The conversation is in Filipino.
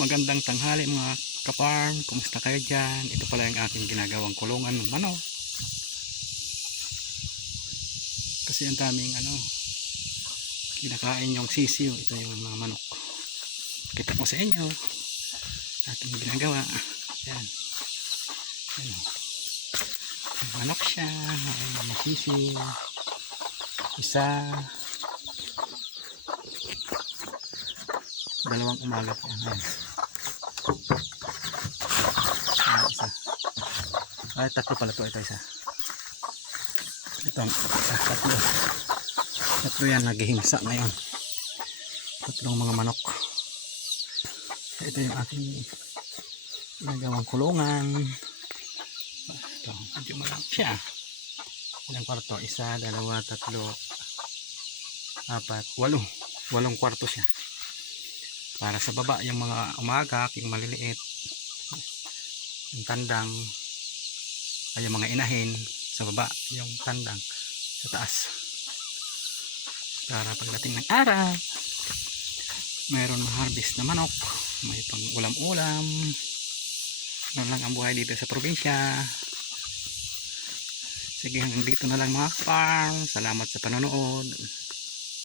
magandang tanghali mga kaparm. Kumusta kayo dyan? Ito pala yung aking ginagawang kulungan ng manok. Kasi ang daming kinakain yung sisiw. Ito yung mga manok. Kita ko sa inyo. Aking ginagawa. Yan. Yan. Manok siya. Ayan, mga sisiw. Isa. Dalawang umaga po. Ayan. Isa. Ay, tatlo pala to. Ito isa. Ito tatlo. Tatlo yan naghihingsa ngayon. Tatlong mga manok. Ito yung aking ginagawang kulungan. Ito, medyo malaki siya. Ilang kwarto? Isa, dalawa, tatlo, apat, walo. Walong kwarto siya. Para sa baba yung mga umagak, yung maliliit, yung tandang, ay yung mga inahin. Sa baba yung tandang, sa taas. Para pagdating ng araw, mayroon ma-harvest na manok, may pang ulam-ulam. Ano lang ang buhay dito sa probinsya. Sige, hanggang dito na lang mga farm. Salamat sa panonood.